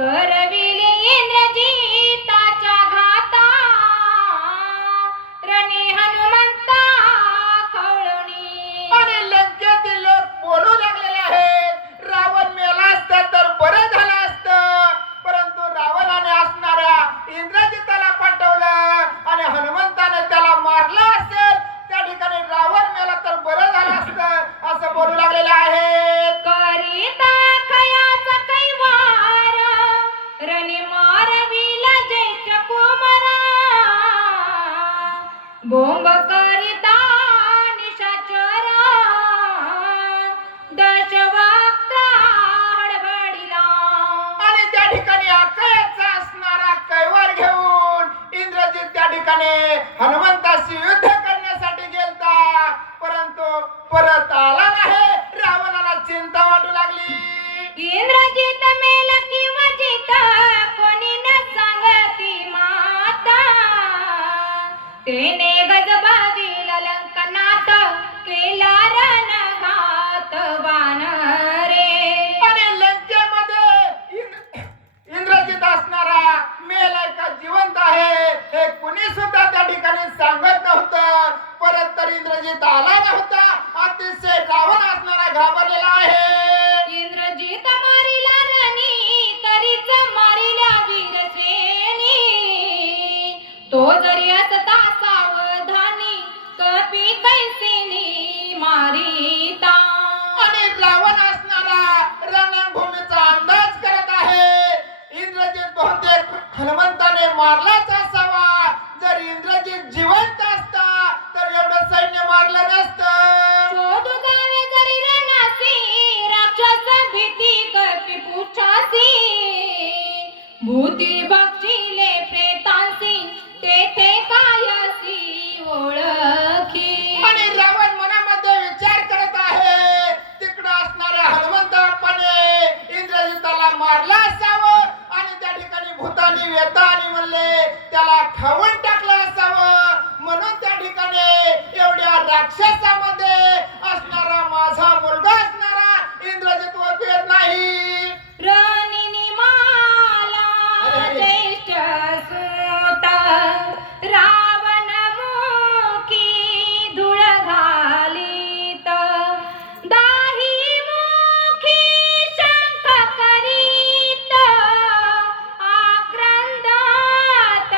करविले इंद्रजिताच्या घाता रणे हनुमंता खवळणी. आणि लंकेतील लोक बोलू लागलेले आहेत, रावण मेला असता तर बरं झालं असतं, परंतु रावणाने असणाऱ्या इंद्रजिताला पाठवलं आणि हनुमंताने त्याला मारलं असेल, त्या ठिकाणी रावण मेला तर बरं झालं असतं असं बोलू लागलेले आहेत. करिता खयाचा कैवार रणे मारविला जैत्य कुमारा बोंब करिता निशाचरा दशवक्ता हडबडिला. आणि त्या ठिकाणी अकळ्याचा असणारा कैवार घेऊन इंद्रजित त्या ठिकाणी हनुमंताशी युद्ध करण्यासाठी गेलता, परंतु परत आला नाही. रावणाला चिंता वाटू लागली. इंद्रजित मेला किंवा जित कोणी न सांगती माता तेने गजबाजीला लंकनाथ केला रणघात वानरे. आणि लंकेमध्ये इंद्रजित असणारा मेलाय का जिवंत आहे हे कुणी सुद्धा त्या ठिकाणी सांगत नव्हतं. परत तर इंद्रजित आला नव्हता. अतिशय रावण असणारा घाबरलेला आहे. इंद्रजित मारिला रणी तरीच मारिल्या वीरसेनी तो जरी असता सावधानी कपी कैसेनी मारिता. आणि रावण असणारा रणभूमीचा अंदाज करत आहे. इंद्रजित बहुतेक हनुमंताने मारलाच असावा. जर इंद्रजित जिवंत असता तर एवढं सैन्य मारलं नसतं. शोधू जावे जरी रणासी राक्षस भीती कपी पुछासी भूती बक्षिले प्रेतांसी तेथे कायसी ओळखी. आणि रावण मनामध्ये विचार करत आहे, तिकडं असणाऱ्या हनुमंताने इंद्रजिताला मारला असावं आणि त्या ठिकाणी भूतानी वेतानी म्हणले त्याला खाऊन टाकलं असावं, म्हणून त्या ठिकाणी एवढ्या राक्षसामध्ये असणारा माझा मुलगा असणारा इंद्रजित वगैरे नाही. रनिनी माला ज्येष्ठ सूत रावण मुखी धूळ घालीत दाही मुखी शंख करीत आक्रंदात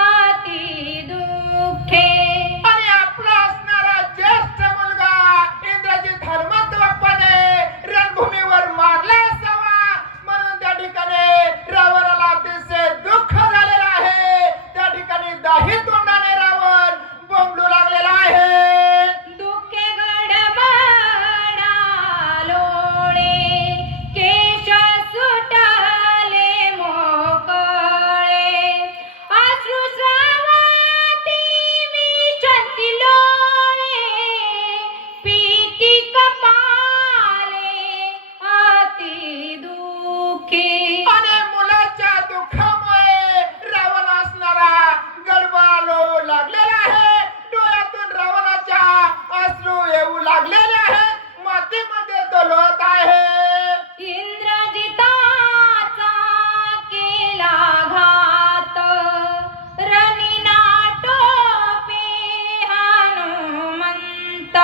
अति दुःखे. आणि आपला असणारा ज्येष्ठ मुलगा इंद्रजित हनुमंत बाप्पाने रणभूमीवर मारला असावा, म्हणून त्या ठिकाणी रावणाला अतिशय दुःख झालेलं आहे. त्या ठिकाणी दाही तोंडाने रावण बोंबलू लागलेला आहे. दुःखे गडबडा लोळे केश सुटले मोकळे अश्रू स्रावती विशंती लोळे पीती कपाले अति दुःखी. आणि मुलाच्या दुःखामुळे रावण असणारा गडबडू लागलेला आहे. डोळ्यातून रावणाच्या अश्रू येऊ लागलेले आहेत. मातीमध्ये तो लोळत आहे. इंद्रजिताचा केला घात रणी नाटोपे हनुमंत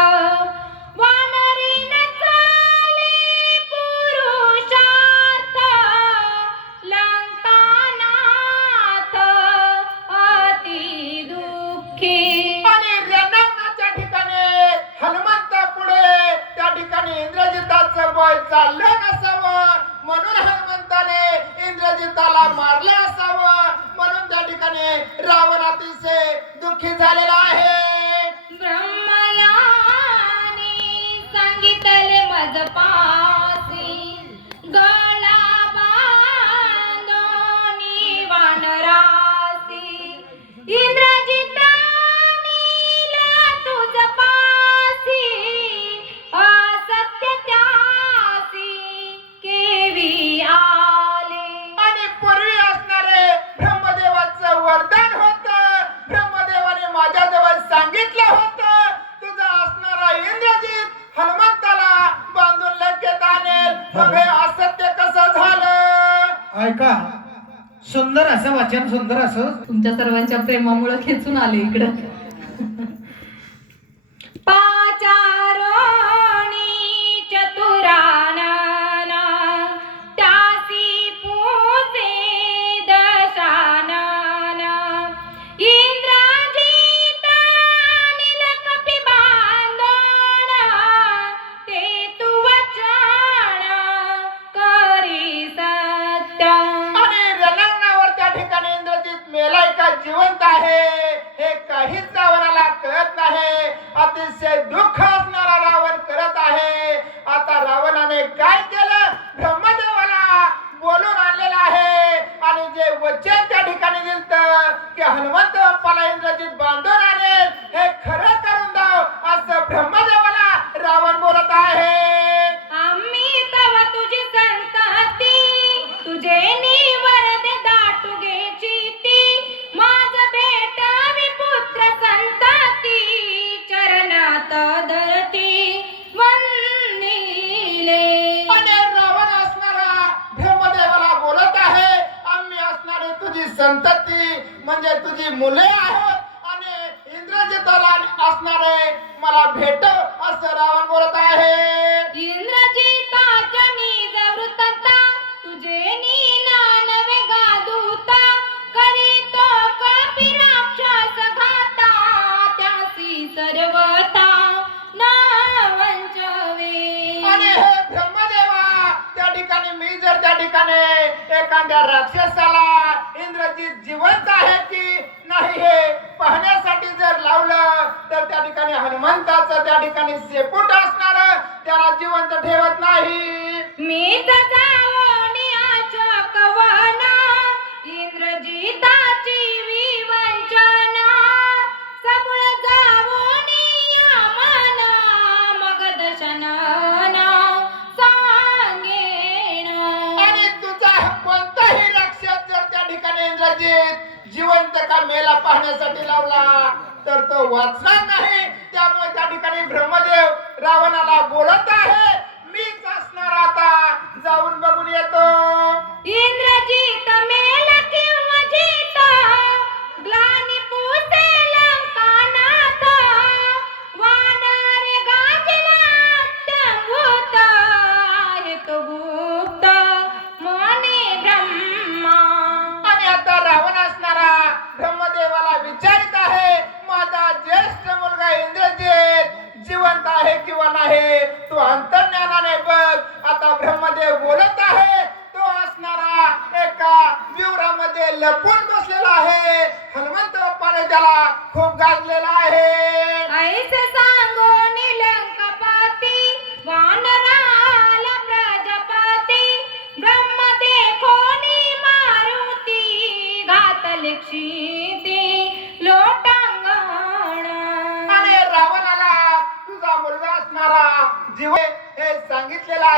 वानरी नचले पुरुषार्थ लंकानाथ अति दुःखी. आणि रणांगणाच्या ठिकाणी हनुमंता पुढे त्या ठिकाणी इंद्रजिताचं बळ चाललं नसावं, म्हणून हनुमंताने इंद्रजिताला मारलं असावं, म्हणून त्या ठिकाणी रावण अतिशय दुःखी झालेला आहे. ब्रह्मया ऐका, सुंदर असं वाचन, सुंदर असं. तुमच्या सर्वांच्या प्रेमामुळे खेचून आले इकडं. पाचारोणी चतुरानना त्यासी पूजे दशानना इंद्रजित नीलकपि बांधण ते तु वचन करी सत्य. आणि रणांगणावर त्या ठिकाणी इंद्रजित मेलाय का जिवंत आहे हे काहीच रावणाला कळत नाही. अतिशय दुःख असणारा रावण करत आहे. आता रावणाने काय केलं, ब्रह्मदेवाला बोलून आणलेलं आहे आणि जे वचन त्या ठिकाणी दिलं की हनुमंत बाप्पाला इंद्रजित बांधून आणेल हे खरं करून दाव असं ब्रह्मदेवाला रावण बोलत आहे. आम्ही तव तुझी संतती तुझे निवरद दाटू घेची माझ भेटावी पुत्र संतती चरणात धरती वंदिले. आणि रावण असणारा ब्रह्मदेवाला बोलत आहे, आम्ही असणारी तुझी संतती म्हणजे तुझी मुले आहोत आणि इंद्रजिताला असणारे मला भेट असं रावण बोलत आहे. इंद्रजिताच्या निज वृत्तता तुझे नवे गादूता करीतो कपि राक्षस घाता त्यासी सर्वता न वंचवे. आणि हे ब्रह्मदेवा त्या ठिकाणी मी जर त्या ठिकाणी एखाद्या राक्षसाला इंद्रजित जिवंत आहे की नाही हे पाहण्यासाठी जर लावलं तर त्या ठिकाणी हनुमंताचं त्या ठिकाणी शेपूट असणार त्याला जिवंत ठेवत नाही. मी जावणी कवना इंद्रजिताची विवंचना सबळ जावणी मना मग दशनना सांगेन. आणि तुझा कोणताही राक्षस जर त्या ठिकाणी इंद्रजित जिवंत का मेला पाहण्यासाठी लावला तर तो वाचणार नाही. त्यामुळे त्या ठिकाणी ब्रह्मदेव रावणाला बोलत आहे, मीच असणार आता जाऊन बघून येतो. इंद्रजित मेला किंवा जिता ग्लानी पुसे लंकानाथ वानरे गाजला अत्यंभूत आहे तो गुप्त मने ब्रह्मा. आणि आता रावण असणारा ब्रह्मदेवाला विचारित आहे, माझा ज्येष्ठ मुलगा इंद्रजित जिवंत आहे किंवा नाही तू अंतर्ज्ञानाने बघ. आता ब्रह्मदेव बोलत आहे, तो असणारा एका विवरामध्ये लपून बसलेला आहे. हनुमंत बाप्पाने त्याला खूप गाजलेला आहे. ऐसे सांगून लंकापती वानराला प्रजापती ब्रह्म देखोनी मारुती घातले क्षिती लोटांगण. आणि रावणाला तुझा मुलगा असणारा जीव हे सांगितलेलं आहे.